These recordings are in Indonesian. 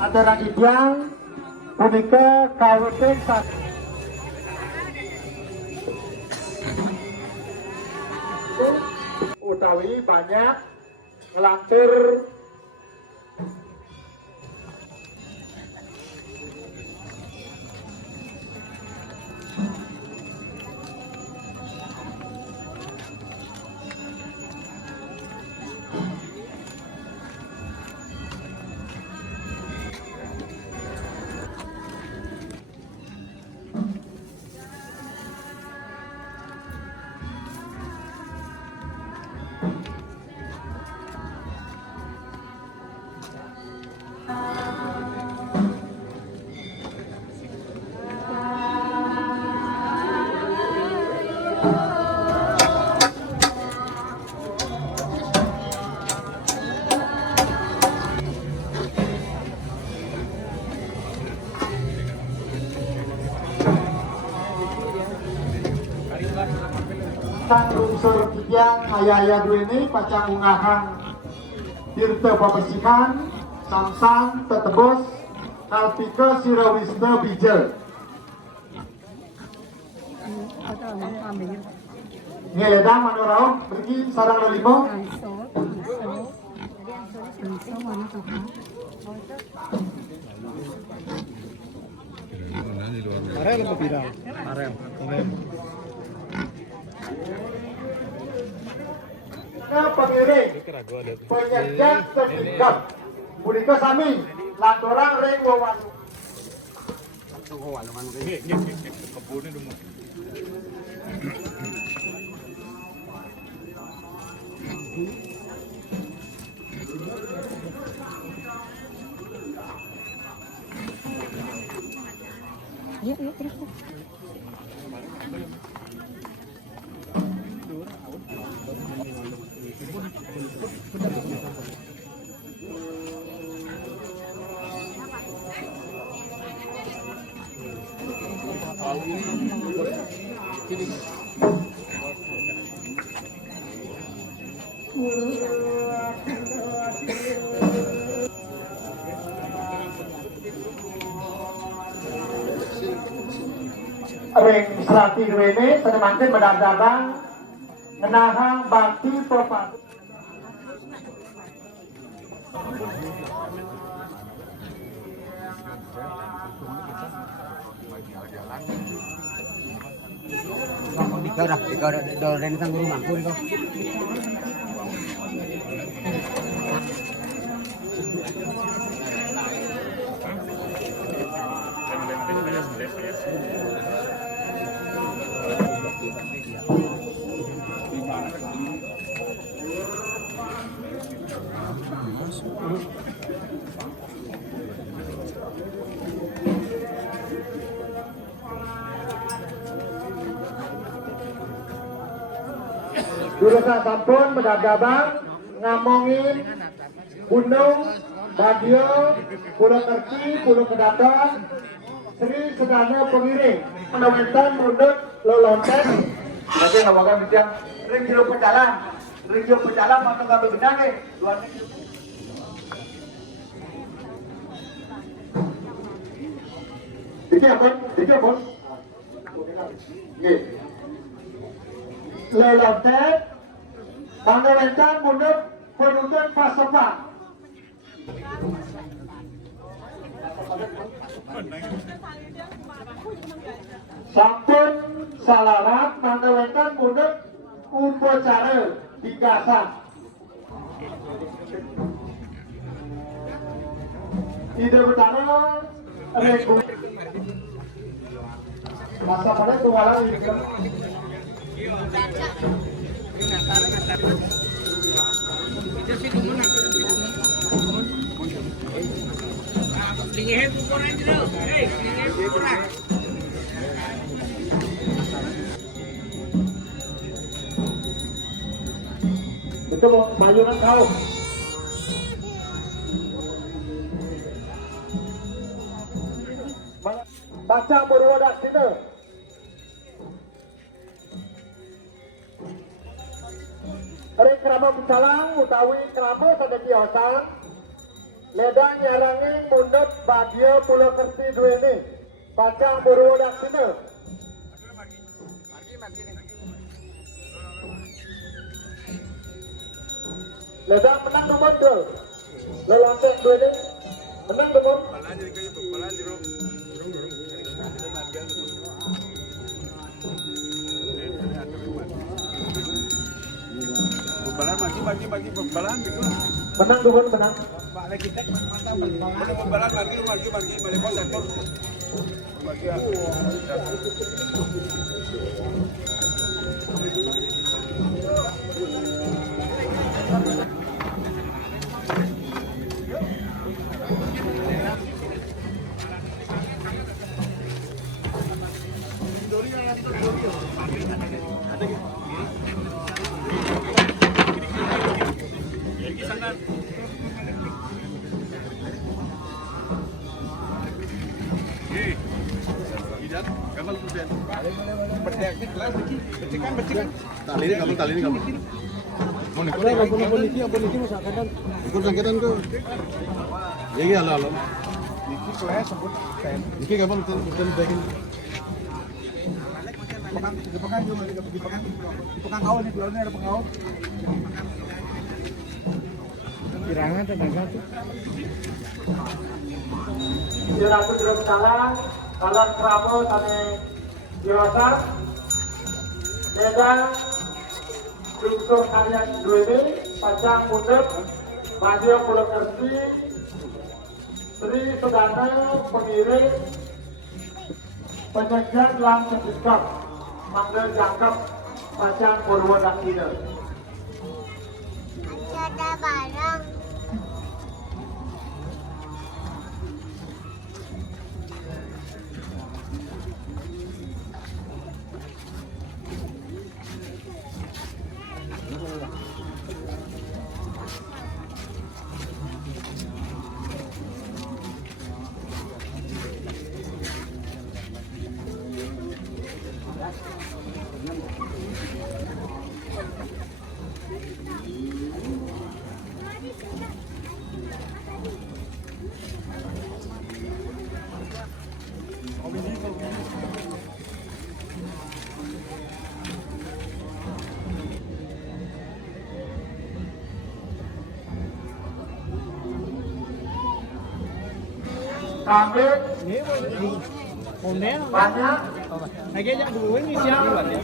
Acara Kijang punika KWP utawi banyak ngelantur sang lungsur Kijang ayah duweni pacang ungahan tirta pabesikan samsang tetebos kalpika sirawisna bijel ngeledang manorau pergi sarang lolimo Arel apa pirang? Arel. Pengiring penyedap tertinggal punika sami lantorang ring wawalu kebunnya dulu ya terus ring serati duweni senemanten medang-dadang ngenahang bakti propan tiga dah dari sang guru mampu kau. Jurusan sampun medagabang ngamongin gunung Bagio Pulau Kerti Pulau Kedaton Sri Sedana Pengiring menawarkan mundur lolonten nanti ngomongkan bidang ring jero pecalang maka nggak bebenang luar Diki apa? Lelonten menawarkan mundur penuntun pasokan sampun salarat menawarkan mundur upacara digasan ide utama regulasi masa pada tunggalan itu. Itu mayuran kau. Baca berwadah sini. Hari kerama bicalang utawi kerama pada kiasan. Ledang nyarangin mundet bagia pulau kerti dua ini. Baca berwadah sini. Ledang menang nomor 2. Lelontek dua ini. Menang nomor. Bagi pembalan gitu. Menang nomor menang. Pak lagi tek mantap pembalan bagi balik pos sektor. Bagi Tali ini kamu. Mau ikut sangkitan ke. Iya halo. Niki kapan kita baikin. Pekan kau nih, belum ada pengau. Kirangan tenaga tuh. Siraku jeruk salah, kalan keramo tane dewasa, ledang, struktur kalian dua ini, pacang mundet, maju pulau kerti, Sri Sudana pengiring, penyajian langsung sikap, manggil jangkap, pacang Purwodakina. Ada barang. Kami Model. banyak Kayaknya dulu ini siapa ya?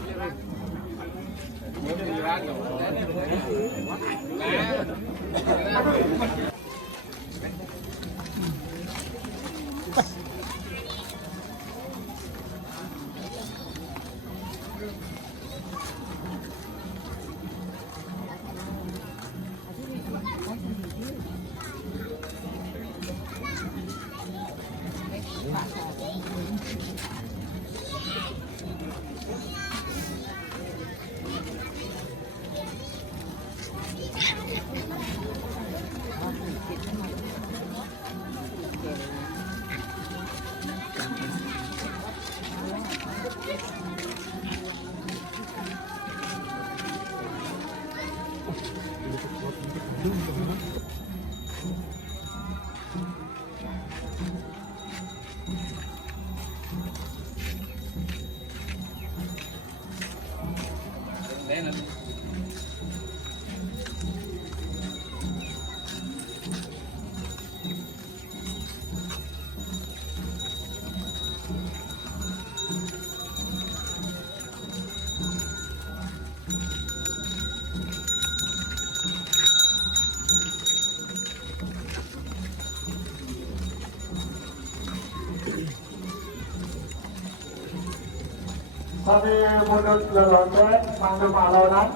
Tapi menurut lelaki mandu malonan,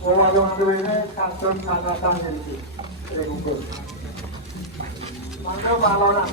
mandu ini kantun kanatan ini, reguler. Mandu malonan.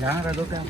Ya, rado kan.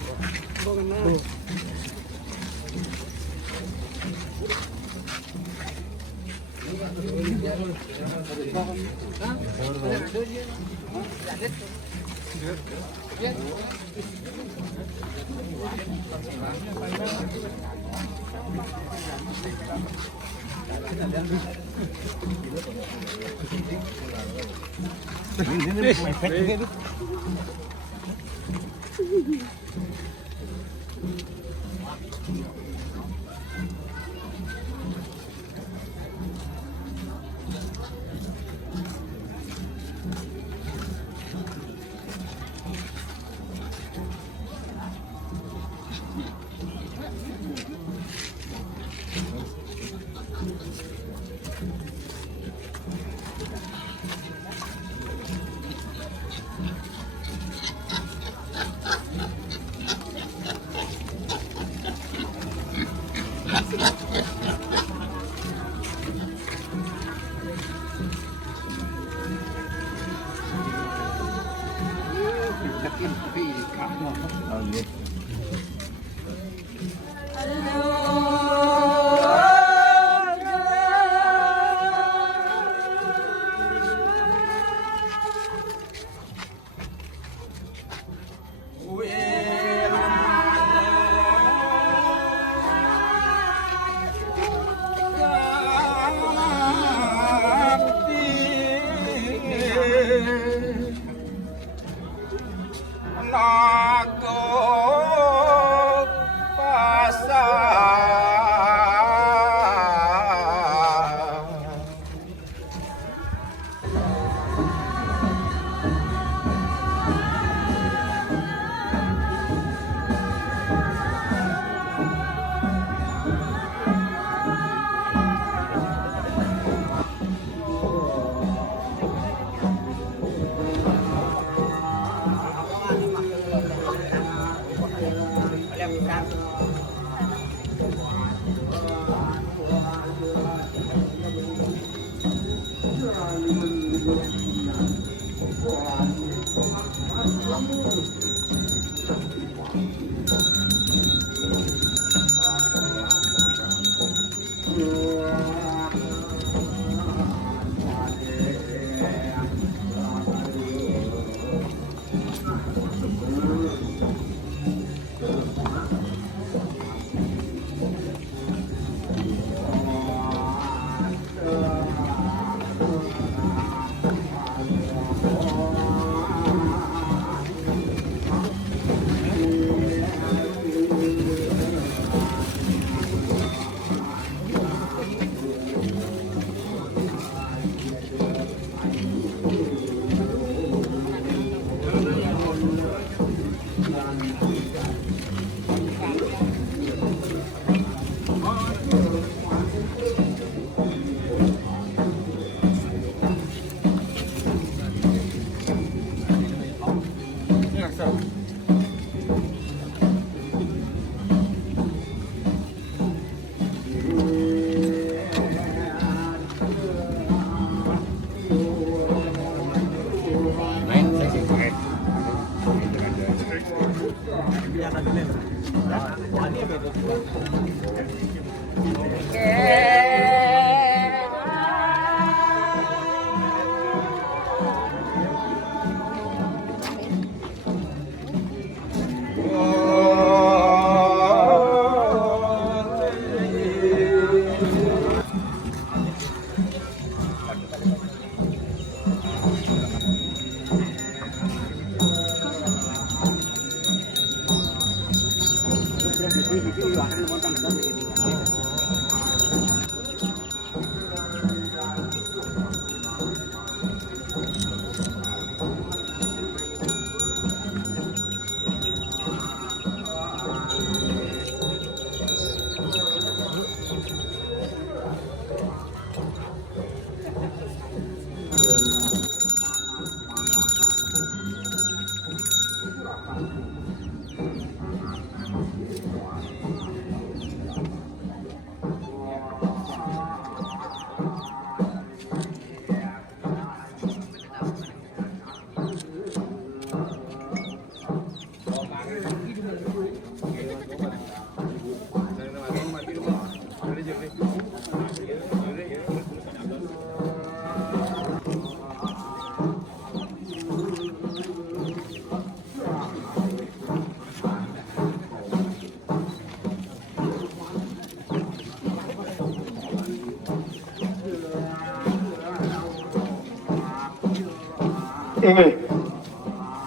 Ini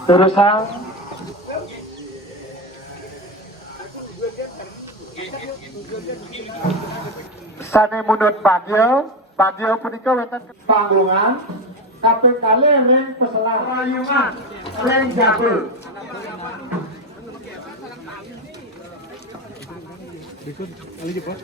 terusan sane munut bagio punika wonten panggungan kaping kali ring peselah rayungan ring jabul. Berikut kali di pos.